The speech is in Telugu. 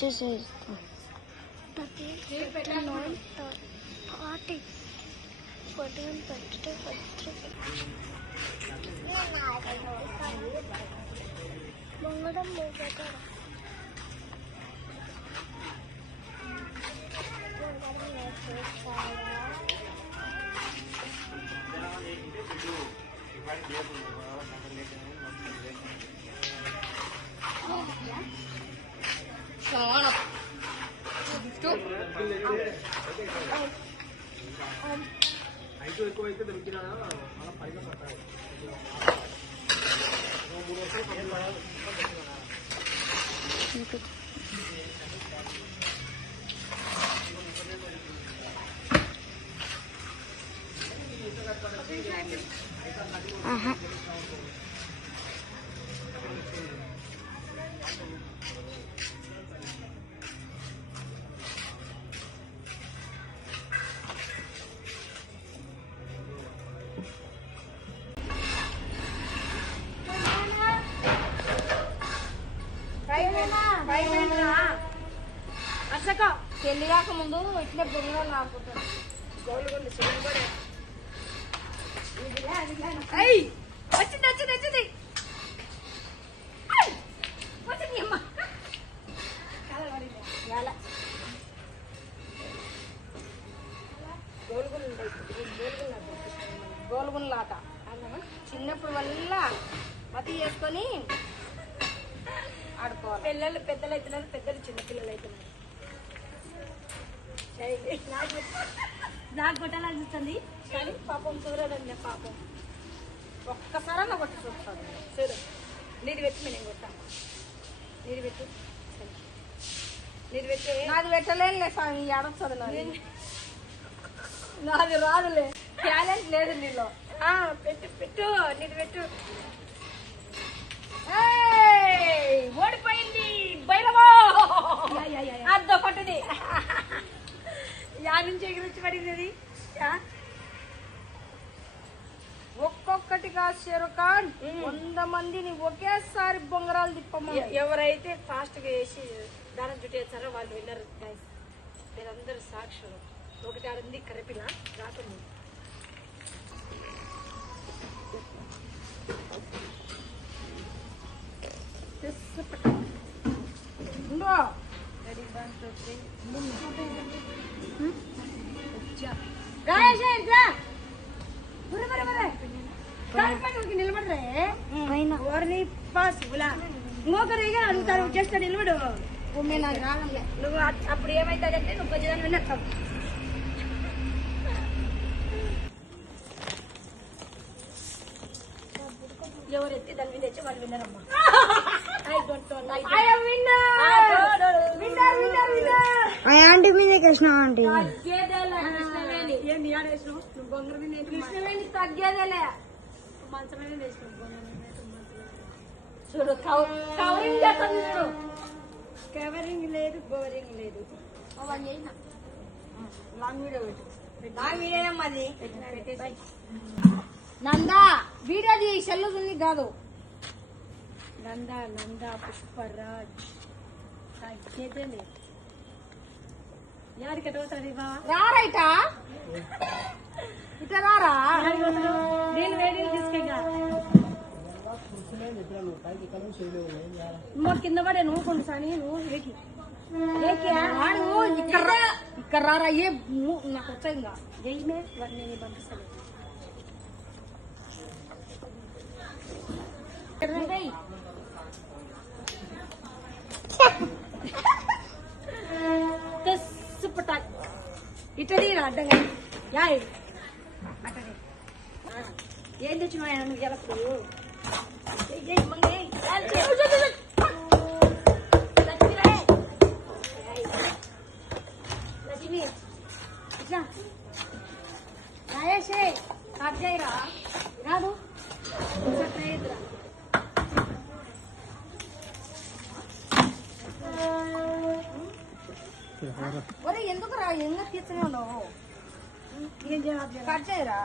చేసేస్తాం. 39, 40, 41, 42, 43. బొంగడం పెట్టారు. ఎక్కువైతే దొరికినా పైన పట్టాలి. అసక పెళ్లి కాకముందు ఇట్లా బొంగలు ఆడుకుంటాను. గోల్గొండ చెల్లి కూడా వచ్చింది వచ్చింది వచ్చింది వచ్చింది అమ్మ గోల్గుండ్లాట చిన్నప్పుడు వల్ల మతి చేసుకొని ఆడుకోవాలి. పిల్లలు పెద్దలు అవుతున్నారు, పెద్దలు చిన్నపిల్లలు అవుతున్నారు. నాకు కొట్టాలనిపిస్తుంది కానీ పాపం చూడాలండి. పాపం ఒక్కసారన్నా కొట్టి చూస్తాను. చూడు నీరు పెట్టి నేను కొట్టాను. నీరు పెట్టి నీరు పెట్టి నాది పెట్టలేనులే స్వామి. ఆడొస్తుంది నాది రాదులే, టాలెంట్ లేదు నీలో. పెట్టు పెట్టు నీరు పెట్టు. ఓడిపోయింది బైరవా. అద్దో పట్టుది యా నుంచి ఎగిరించి పడింది. ఒక్కొక్కటిగా షేరుఖాన్ 100 మందిని ఒకేసారి బొంగరాలు తిప్పమ్మ. ఎవరైతే ఫాస్ట్ గా వేసి దానం చుట్టేస్తారో వాళ్ళు విన్నర్. మీరందరూ సాక్షులు. ఒకటి ఆడింది కరిపిన రాకుండా. నిలబడరే ఎవరిని పాస్ ఇంకొకరిగా అడుగుతారు. జస్ట్ నిలబడు. నాకు రాగలే. నువ్వు అప్పుడు ఏమైతుందంటే నువ్వు కొంచెం విన్నట్టు ఎవరు ఎత్తి దాని మీద తెచ్చి వాళ్ళు విన్నారమ్మా. ఆంటీ మీద కృష్ణ ఆంటీ ఏంటి ఆడేసినావు నువ్వు బొంగర మీద? కృష్ణవేణి తగ్గేదేలే. మంచం మీద వేసినావు. చూడు కవరింగ్ చేస్తాను. చూడు కవరింగ్ లేదు, గోవరింగ్ లేదు. లాంగ్ వీడియో పెట్టు. లాంగ్ వీడియో అమ్మది. నందా వీడియోది సెల్లుతుంది కాదు. నందా నందా పుష్పరాజ్ తగ్గేదేలే. యారికి ఎటవుతుంది రారైట ఇట్లా రారా. నేను వేడి తీసుకెళ్ళా కింద పడే నువ్వు కొంచెం సాని నువ్వు ఇక్కడ రారా. ఏ నాకు వచ్చాయిందా జైమే నేను పంపిస్తాను. ఇటది అడ్డంగా ఏం తెచ్చినా నువ్వు ఎలప్పుడు లక్ష్మి ఇట్లా రాయేషే అడ్జయ్యరా రాదు. ఒరే ఎందుకు రా? ఎందుకు తీర్చనే ఉండవు? ఏం చేయాలి? కట్ చేయరా.